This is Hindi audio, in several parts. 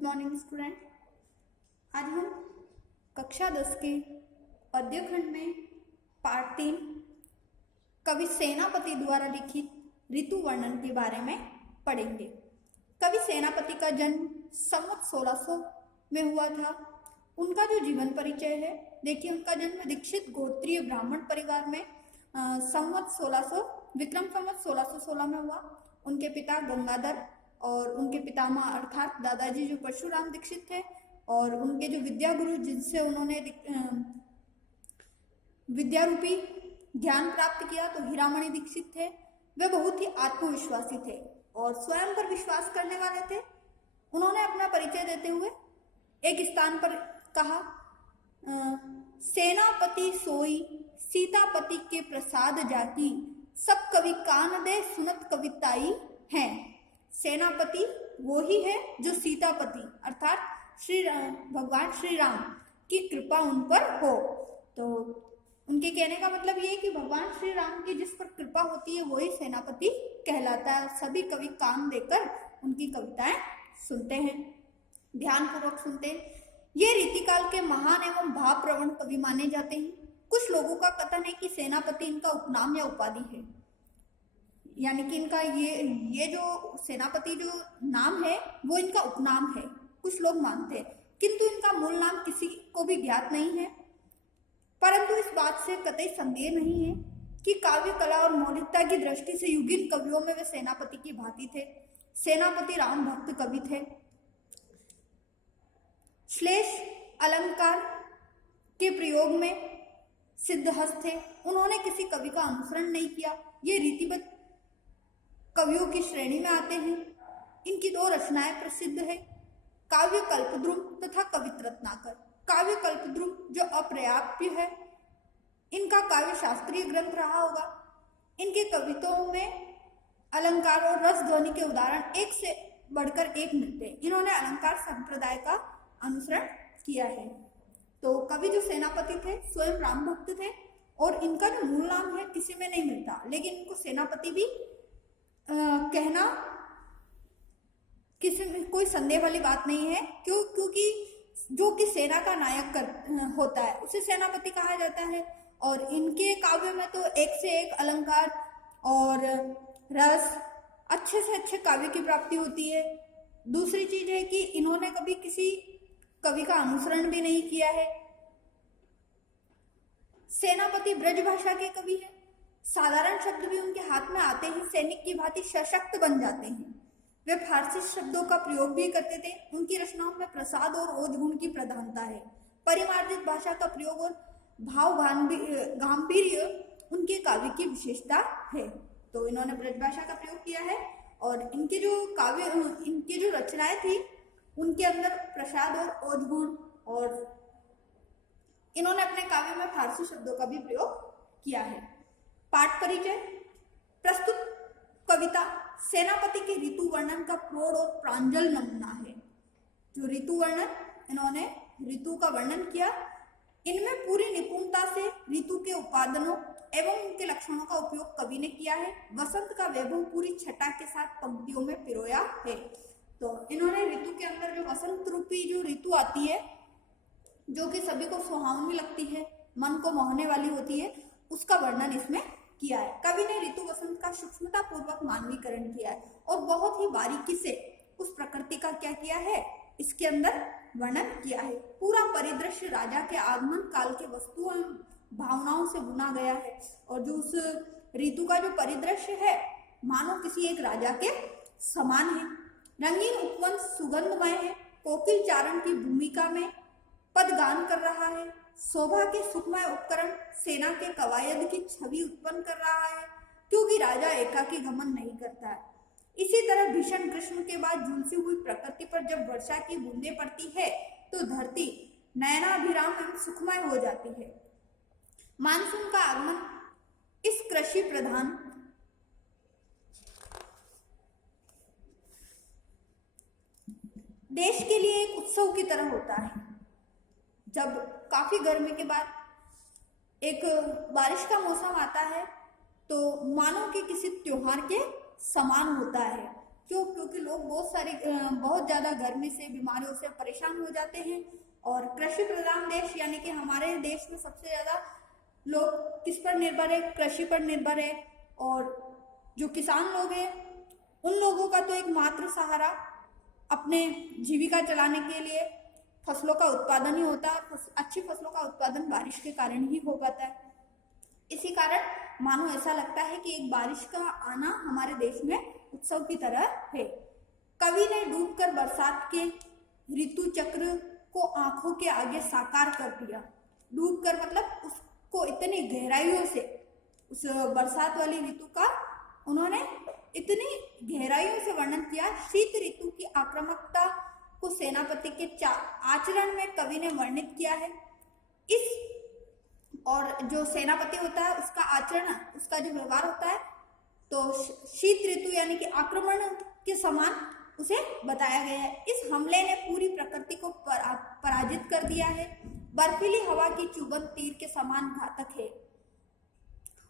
Good morning student. आज हम कक्षा 10 के पद्य खंड में पार्ट 3 कवि सेनापति द्वारा लिखित ऋतु वर्णन के बारे में पढ़ेंगे। कवि सेनापति का जन्म संवत 1600 में हुआ था। उनका जो जीवन परिचय है, देखिए, उनका जन्म दीक्षित गोत्रीय ब्राह्मण परिवार में संवत 1600 विक्रम संवत 1616 में हुआ। उनके पिता गंगाधर और उनके पितामह अर्थात दादाजी जो परशुराम दीक्षित थे, और उनके जो विद्या गुरु जिनसे उन्होंने विद्या रूपी ज्ञान प्राप्त किया तो हीरामणि दीक्षित थे। वे बहुत ही आत्मविश्वासी थे और स्वयं पर विश्वास करने वाले थे। उन्होंने अपना परिचय देते हुए एक स्थान पर कहा, सेनापति सोई सीतापति के प्रसाद जाकी, सब कवि कान दे सुनत कविताई हैं। सेनापति वो ही है जो सीतापति अर्थात भगवान श्री राम की कृपा उन पर हो। तो उनके कहने का मतलब ये है कि भगवान श्री राम की जिस पर कृपा होती है वही सेनापति कहलाता है। सभी कवि कान देकर उनकी कविताएं सुनते हैं, ध्यानपूर्वक सुनते हैं। ये रीतिकाल के महान एवं भावप्रवण कवि माने जाते हैं। कुछ लोगों का कथन है कि सेनापति इनका उपनाम या उपाधि है, यानी कि इनका ये जो सेनापति जो नाम है वो इनका उपनाम है, कुछ लोग मानते हैं, किंतु इनका मूल नाम किसी को भी ज्ञात नहीं है। परंतु इस बात से कतई संदेह नहीं है कि काव्य कला और मौलिकता की दृष्टि से युगीन कवियों में वे सेनापति की भांति थे। सेनापति राम भक्त कवि थे, श्लेष अलंकार के प्रयोग में सिद्धहस्त थे। उन्होंने किसी कवि का अनुसरण नहीं किया। ये रीतिबद्ध कवियों की श्रेणी में आते हैं। इनकी दो रचनाएं प्रसिद्ध है, काव्य कल्पद्रुम तथा कवित रत्नाकर। काव्य कल्पद्रुम जो अपर्याप्य है, इनका काव्य शास्त्रीय ग्रंथ रहा होगा। इनके कविताओं में अलंकार और रस ध्वनि के उदाहरण एक से बढ़कर एक मिलते हैं। इन्होंने अलंकार संप्रदाय का अनुसरण किया है। तो कवि जो सेनापति थे स्वयं राम भक्त थे, और इनका जो मूल नाम है किसी में नहीं मिलता, लेकिन इनको सेनापति भी कहना किसी में कोई संदेह वाली बात नहीं है। क्योंकि जो कि सेना का नायक होता है उसे सेनापति कहा जाता है। और इनके काव्य में तो एक से एक अलंकार और रस, अच्छे से अच्छे काव्य की प्राप्ति होती है। दूसरी चीज है कि इन्होंने कभी किसी कवि का अनुसरण भी नहीं किया है। सेनापति ब्रज भाषा के कवि हैं। साधारण शब्द भी उनके हाथ में आते ही सैनिक की भांति सशक्त बन जाते हैं। वे फारसी शब्दों का प्रयोग भी करते थे। उनकी रचनाओं में प्रसाद और ओज गुण की प्रधानता है। परिमार्जित भाषा का प्रयोग और भाव गांभीर्य उनके काव्य की विशेषता है। तो इन्होंने ब्रज भाषा का प्रयोग किया है, और इनके जो रचनाएं थी उनके अंदर प्रसाद और ओज गुण, और इन्होंने अपने काव्य में फारसी शब्दों का भी प्रयोग किया है। पाठ परिचय। प्रस्तुत कविता सेनापति के ऋतु वर्णन का प्रौढ़ और प्रांजल नमूना है। जो ऋतु वर्णन, इन्होंने ऋतु का वर्णन किया, इनमें पूरी निपुणता से ऋतु के उपादानों एवं उनके लक्षणों का उपयोग कवि ने किया है। वसंत का वैभव पूरी छटा के साथ पंक्तियों में पिरोया है। तो इन्होंने ऋतु के अंदर जो वसंत रूपी जो ऋतु आती है, जो कि सभी को सुहावनी लगती है, मन को मोहने वाली होती है, उसका वर्णन इसमें किया है। कवि ने ऋतु वसंत का सूक्ष्मता पूर्वक मानवीकरण किया है और बहुत ही बारीकी से उस प्रकृति का क्या किया है, इसके अंदर वर्णन किया है। पूरा परिदृश्य राजा के आगमन काल के वस्तुओं एवं भावनाओं से बुना गया है, और जो उस ऋतु का जो परिदृश्य है मानो किसी एक राजा के समान है। रंगीन उपवन सुगंधमय है। कोकिल चारण की भूमिका में पद गान कर रहा है। शोभा के सुखमय उपकरण सेना के कवायद की छवि उत्पन्न कर रहा है, क्योंकि राजा एकाकी गमन नहीं करता है। इसी तरह भीषण ग्रीष्म के बाद झुलसी हुई प्रकृति पर जब वर्षा की बूंदें पड़ती है तो धरती नयनाभिराम एवं सुखमय हो जाती है। मानसून का आगमन इस कृषि प्रधान देश के लिए एक उत्सव की तरह होता है। जब काफी गर्मी के बाद एक बारिश का मौसम आता है तो मानो कि किसी त्योहार के समान होता है। क्योंकि लोग बहुत ज्यादा गर्मी से, बीमारियों से परेशान हो जाते हैं। और कृषि प्रधान देश यानी कि हमारे देश में सबसे ज्यादा लोग किस पर निर्भर है? कृषि पर निर्भर है। और जो किसान लोग हैं उन लोगों का तो एकमात्र सहारा अपने जीविका चलाने के लिए फसलों का उत्पादन ही होता है। अच्छी फसलों का उत्पादन बारिश के कारण ही हो पाता है। इसी कारण मानो ऐसा लगता है कि एक बारिश का आना हमारे देश में उत्सव की तरह है। कवि ने डूबकर बरसात के ऋतु चक्र को आंखों के आगे साकार कर दिया। डूबकर मतलब उसको इतनी गहराइयों से, उस बरसात वाली ऋतु का उन्होंने इतनी गहराइयों से वर्णन किया। शीत ऋतु की आक्रामकता को सेनापति के आचरण में कवि ने वर्णित किया है। और जो सेनापति होता है उसका आचरण, उसका जो व्यवहार होता है, तो शीत ऋतु यानी कि आक्रमण के समान उसे बताया गया है। इस हमले ने पूरी प्रकृति को पराजित कर दिया है। बर्फीली हवा की चुभन तीर के समान घातक है।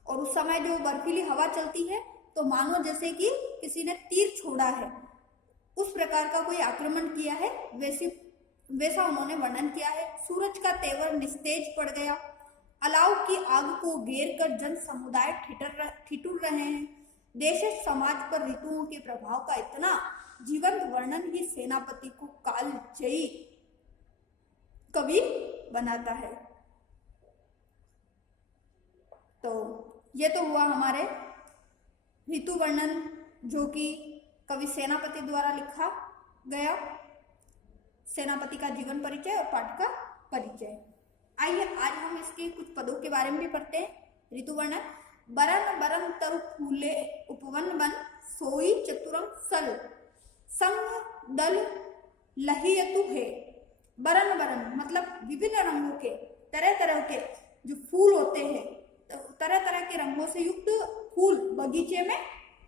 और उस समय जो बर्फीली हवा चलती है तो मानो जैसे कि किसी ने तीर छोड़ा है, उस प्रकार का कोई आक्रमण किया है, वैसा उन्होंने वर्णन किया है। सूरज का तेवर निस्तेज पड़ गया। अलाव की आग को घेर कर जन समुदाय ठिठुर रहे हैं। देश समाज पर ऋतुओं के प्रभाव का इतना जीवंत वर्णन ही सेनापति को कालजयी कवि बनाता है। तो ये तो हुआ हमारे ऋतु वर्णन, जो कि कवि सेनापति द्वारा लिखा गया। सेनापति का जीवन परिचय और पाठ का परिचय। आइए आज हम इसके कुछ पदों के बारे में भी पढ़ते हैं। ऋतु वर्णन। बरन बरन तरु फूले उपवन बन, सोई चतुरंग सल संग दल लहियतु है। बरन बरन मतलब विभिन्न रंगों के, तरह तरह के जो फूल होते हैं, तरह तरह के रंगों से युक्त फूल बगीचे में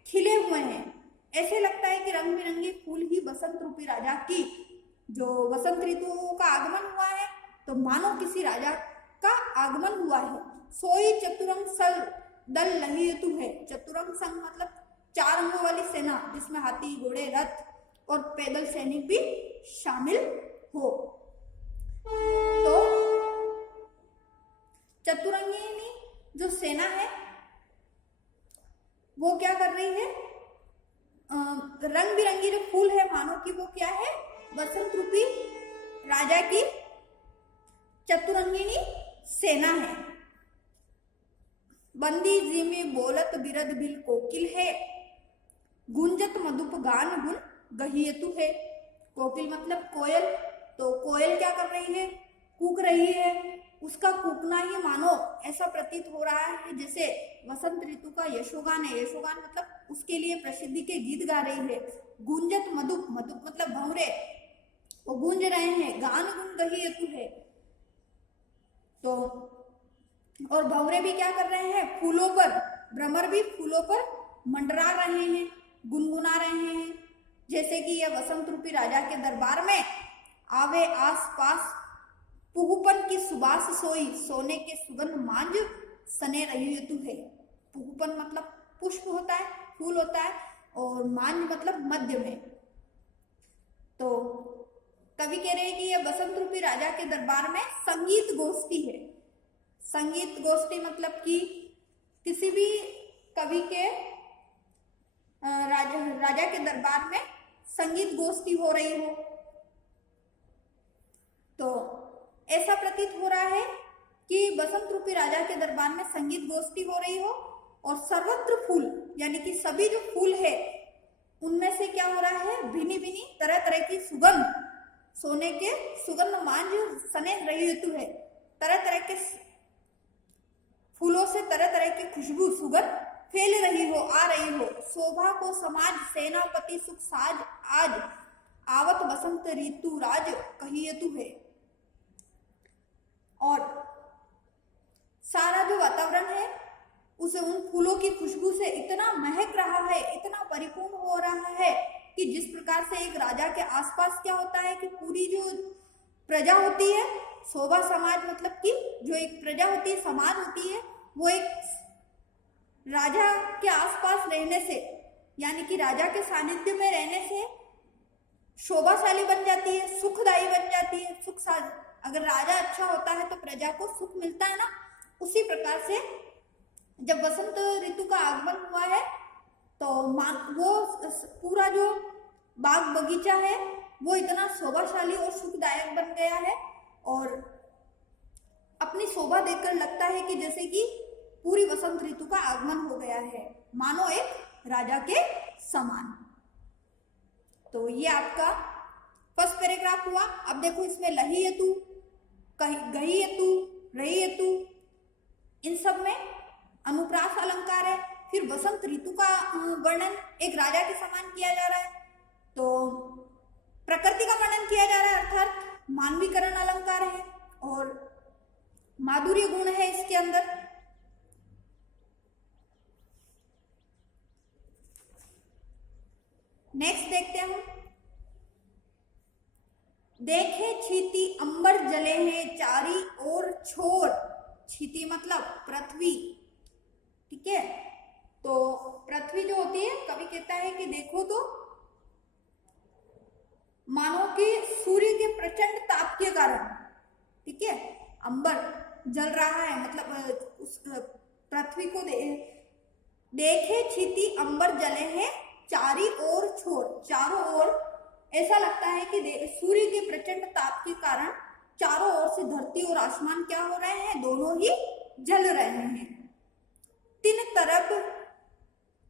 खिले हुए हैं। ऐसे लगता है कि रंग बिरंगे फूल ही बसंत रूपी राजा की, जो वसंत ऋतु का आगमन हुआ है, तो मानो किसी राजा का आगमन हुआ है। सोई चतुरंग सल दल लहियतु है। चतुरंग संघ मतलब 4 अंगों वाली सेना, जिसमें हाथी, घोड़े, रथ और पैदल सैनिक भी शामिल हो। तो चतुरंगिनी जो सेना है वो क्या कर रही है? रंग बिरंगी जो फूल है, मानो कि वो क्या है? बसंत रूपी राजा की चतुरंगिनी सेना है। बंदी जी में बोलत बिरद बिल कोकिल है, गुंजत मधुप गान गुन गहियतु है। कोकिल मतलब कोयल। तो कोयल क्या कर रही है? कूक रही है। उसका कूकना ही मानो ऐसा प्रतीत हो रहा है जैसे वसंत ऋतु का यशोगान है। यशोगान मतलब उसके लिए प्रसिद्धि के गीत गा रही है। गुंजत मधुप, मधुप मतलब भंवरे, वो गूंज रहे हैं। गान गुन गहियतु है। तो और भंवरे भी क्या कर रहे हैं? फूलों पर, भ्रमर भी फूलों पर मंडरा रहे हैं, गुनगुना रहे हैं। जैसे कि यह वसंत रूपी राजा के दरबार में आवे आस पास पुहुपन की सुबास सोई, सोने के सुगंध मांझ सने रहियतु है। पुहुपन मतलब पुष्प होता है, फूल होता है, और मांझ मतलब मध्य में। तो कवि कह रहे हैं कि यह वसंत रूपी राजा के दरबार में संगीत गोष्ठी है। संगीत गोष्ठी मतलब कि किसी भी कवि के राजा के दरबार में संगीत गोष्ठी हो रही हो। तो ऐसा प्रतीत हो रहा है कि बसंत रूपी राजा के दरबार में संगीत गोष्ठी हो रही हो, और सर्वत्र फूल यानी कि सभी जो फूल है उनमें से क्या हो रहा है? भिनी भिनी तरह तरह की सुगंध, सोने के सुगंध मांझ सने रहियतु है। तरह तरह के फूलों से तरह तरह की खुशबू, सुगंध फैल रही हो, आ रही हो। शोभा को समाज सेनापति सुख साज आज, आवत बसंत ऋतु राज कहियतु है। और सारा जो वातावरण है उसे उन फूलों की खुशबू से इतना महक रहा है, इतना परिपूर्ण हो रहा है कि जिस प्रकार से एक राजा के आसपास क्या होता है कि पूरी जो प्रजा होती है, शोभा समाज मतलब कि जो एक प्रजा होती है, समाज होती है, वो एक राजा के आसपास रहने से यानी कि राजा के सानिध्य में रहने से शोभाशाली बन जाती है, सुखदायी बन जाती है। अगर राजा अच्छा होता है तो प्रजा को सुख मिलता है ना। उसी प्रकार से जब वसंत ऋतु का आगमन हुआ है तो वो पूरा जो बाग बगीचा है वो इतना शोभाशाली और सुखदायक बन गया है और अपनी शोभा देखकर लगता है कि जैसे कि पूरी वसंत ऋतु का आगमन हो गया है, मानो एक राजा के समान। तो ये आपका फर्स्ट पैराग्राफ हुआ। अब देखो इसमें लही हेतु, गही हेतु, रही हेतु, इन सब में अनुप्रास अलंकार है। फिर वसंत ऋतु का वर्णन एक राजा के समान किया जा रहा है, तो प्रकृति का वर्णन किया जा रहा है, अर्थात मानवीकरण अलंकार है और माधुर्य गुण है इसके अंदर। नेक्स्ट देखते हैं हम। देखे क्षिति अंबर जले हैं चारी ओर छोर। क्षिति मतलब पृथ्वी, ठीक है। तो पृथ्वी जो होती है, कवि कहता है कि देखो तो मानो कि सूर्य के प्रचंड ताप के कारण, ठीक है, अंबर जल रहा है, मतलब उस पृथ्वी को देखे क्षिति अंबर जले हैं चारी ओर छोर। चारों ओर ऐसा लगता है कि सूर्य के प्रचंड ताप के कारण चारों ओर से धरती और आसमान क्या हो रहे हैं, दोनों ही जल रहे हैं।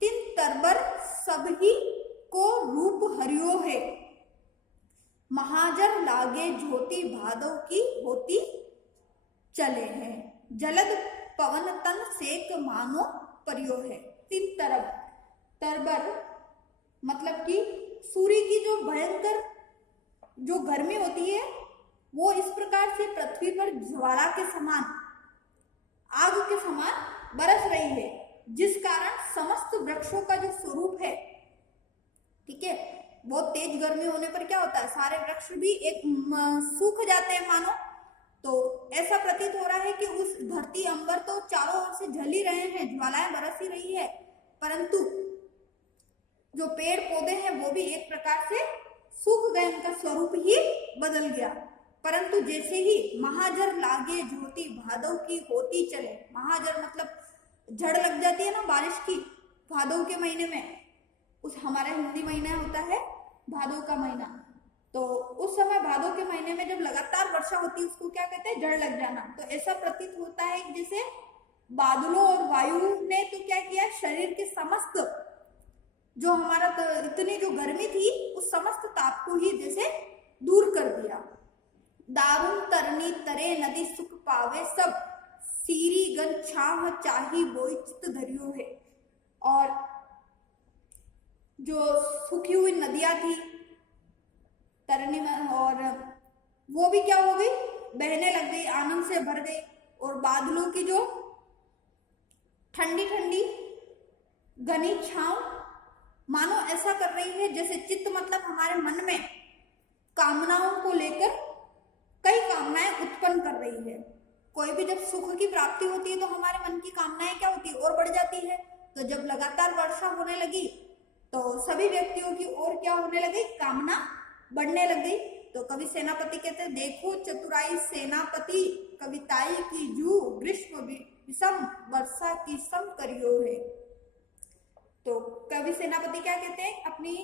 तीन तरबर सबही को रूप हरियो है, महाजर लागे ज्योति भादव की होती चले हैं, जलद पवन तन सेक मानो परियो है। तीन तरबर मतलब कि सूर्य की जो भयंकर जो गर्मी होती है वो इस प्रकार से पृथ्वी पर ज्वाला के समान, आग के समान बरस रही है, जिस कारण समस्त वृक्षों का जो स्वरूप है, ठीक है, बहुत तेज गर्मी होने पर क्या होता है, सारे वृक्ष भी एक सूख जाते हैं मानो। तो ऐसा प्रतीत हो रहा है कि उस धरती अंबर तो चारों ओर से जल ही रहे हैं, ज्वालाएं बरस ही रही है, परंतु जो पेड़ पौधे हैं वो भी एक प्रकार से सूख गए, उनका स्वरूप ही बदल गया। परंतु जैसे ही महाजर लागे ज्योति भादव की होती चले, महाजर मतलब झड़ लग जाती है ना बारिश की भादव के महीने में, उस हमारे हिंदी महीना होता है भादव का महीना, तो उस समय भादव के महीने में जब लगातार वर्षा होती है उसको क्या कहते हैं, जड़ लग जाना। तो ऐसा प्रतीत होता है कि जैसे बादलों और वायु ने तो क्या किया, शरीर के समस्त जो हमारा इतनी जो गर्मी थी उस समस्त ताप को ही जैसे दूर कर दिया। दारुण तरनी तरे नदी सुख पावे सब, सीरी गन छाह चाही बोई चित धरियो है। और जो सूखी हुई नदियां थी तरनी में, और वो भी क्या हो गई, बहने लग गई, आनंद से भर गई। और बादलों की जो ठंडी ठंडी घनी छांव मानो ऐसा कर रही है जैसे चित्त मतलब हमारे मन में कामनाओं को लेकर कई कामनाएं उत्पन्न कर रही है। कोई भी जब सुख की प्राप्ति होती है तो हमारे मन की कामनाएं क्या होती है, और बढ़ जाती है। तो जब लगातार वर्षा होने लगी तो सभी व्यक्तियों की ओर क्या होने लगी, कामना बढ़ने लग गई। तो कवि सेनापति कहते हैं, देखो चतुराई सेनापति कविताई की जू, ग्रीष्म विषम वर्षा की सम करियो है। तो कवि सेनापति क्या कहते हैं, अपनी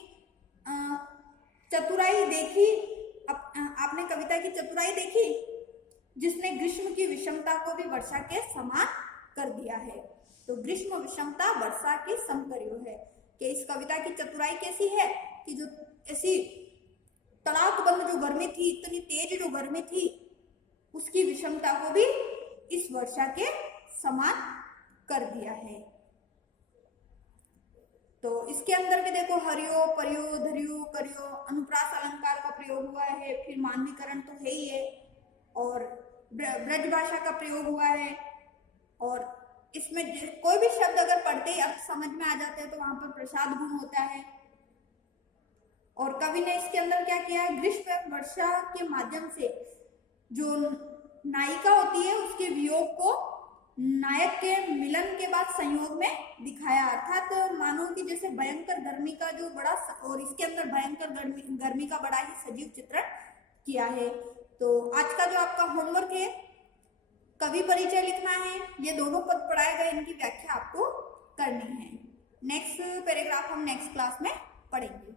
चतुराई देखी, आपने कविता की चतुराई देखी जिसने ग्रीष्म की विषमता को भी वर्षा के समान कर दिया है। तो ग्रीष्म विषमता वर्षा की समकरियो है कि इस कविता की चतुराई कैसी है कि जो ऐसी तड़ाकबंद जो गर्मी थी, इतनी तेज जो गर्मी थी, उसकी विषमता को भी इस वर्षा के समान कर दिया है। तो इसके अंदर भी देखो हरियो परियो धरियो करियो अनुप्रास अलंकार का प्रयोग हुआ है, फिर मानवीकरण तो है ही है, और ब्रज भाषा का प्रयोग हुआ है। और इसमें कोई भी शब्द अगर पढ़ते ही अर्थ समझ में आ जाते हैं तो वहां पर प्रसाद गुण होता है। और कवि ने इसके अंदर क्या किया है, ग्रीष्म वर्षा के माध्यम से जो नायिका होती है उसके वियोग को नायक के मिलन के बाद संयोग में दिखाया, अर्थात मानो कि जैसे भयंकर गर्मी का जो बड़ा और इसके अंदर भयंकर गर्मी का बड़ा ही सजीव चित्रण किया है। तो आज का जो आपका होमवर्क है, कवि परिचय लिखना है, ये दोनों पद पढ़ाए गए, इनकी व्याख्या आपको करनी है। नेक्स्ट पैराग्राफ हम नेक्स्ट क्लास में पढ़ेंगे।